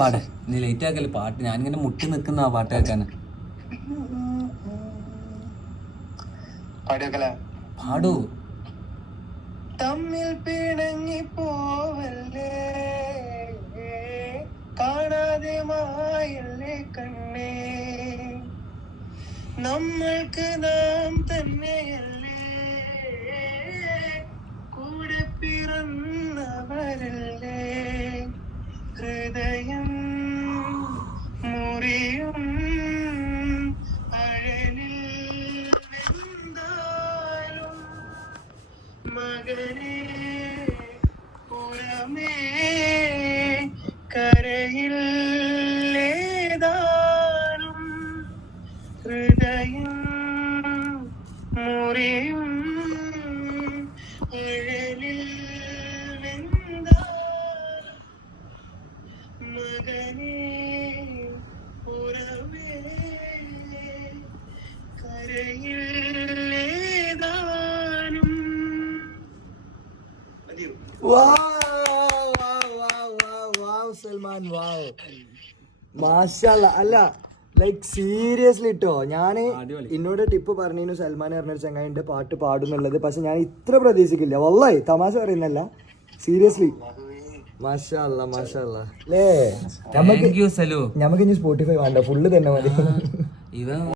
പാടെ നീ ലേറ്റ് ആക്കല്ലേ പാട്ട്, ഞാനിങ്ങനെ മുട്ടി നിക്കുന്ന പാട്ട് കേൾക്കാന്. പാടൂ. തമ്മിൽ പിണങ്ങി പോവല്ലേ, കാണാതെ മായല്ലേ കണ്ണേ, നമ്മൾക്ക് നാം തന്നെയല്ലേ, കൂടെ പിറന്നവരല്ലേ, ഹൃദയം മുറിയും അഴലിൽ വെന്താലും മകനെ പുറമേ കരയിൽ ഏതാനും ഹൃദയം മുറിയും അഴലിൽ വെന്താലും മകനെ പുറമേ കരയിൽ ഏതാനും. സൽമാൻ വാവ്, മാഷാഅല്ലാ. അല്ല ലൈക്ക് സീരിയസ്ലി ഇട്ടോ, ഞാന് എന്നോട് ടിപ്പ് പറഞ്ഞു സൽമാൻ പറഞ്ഞ ചങ്ങായിന്റെ പാട്ട് പാടുന്നുള്ളത്, പക്ഷെ ഞാൻ ഇത്ര പ്രതീക്ഷിക്കില്ല. വല്ലാഹി തമാശ പറയുന്നല്ല, സീരിയസ്ലി മാഷാഅല്ലാ മാഷാഅല്ലാ. അല്ലേ നമുക്ക് ഇനി സ്പോട്ടിഫൈ വേണ്ട, ഫുള്ള് തന്നെ മതി.